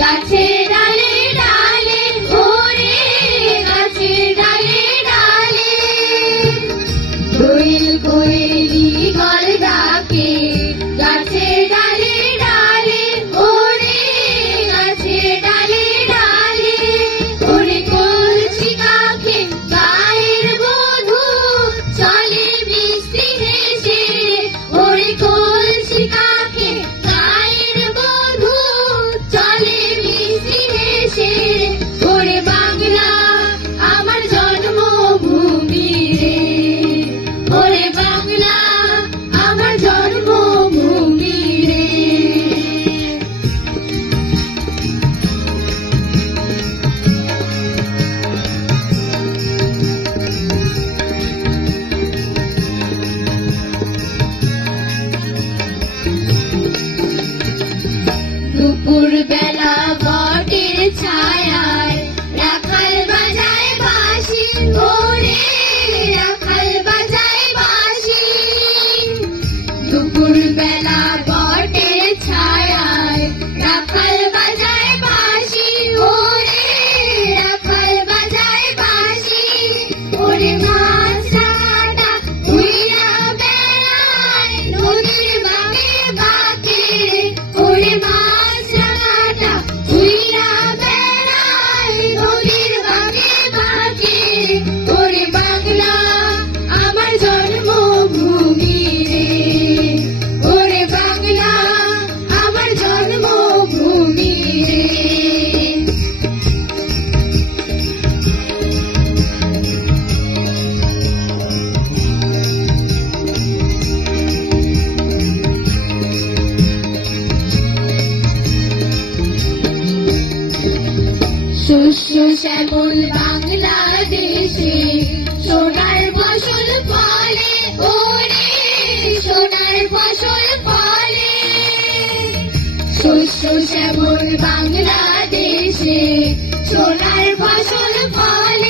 That's it. Santa বাংলাদেশে সোনার ফসল ফলে সোনার ফসল শস্য শ্যামল বাংলাদেশে সোনার ফসল ফলে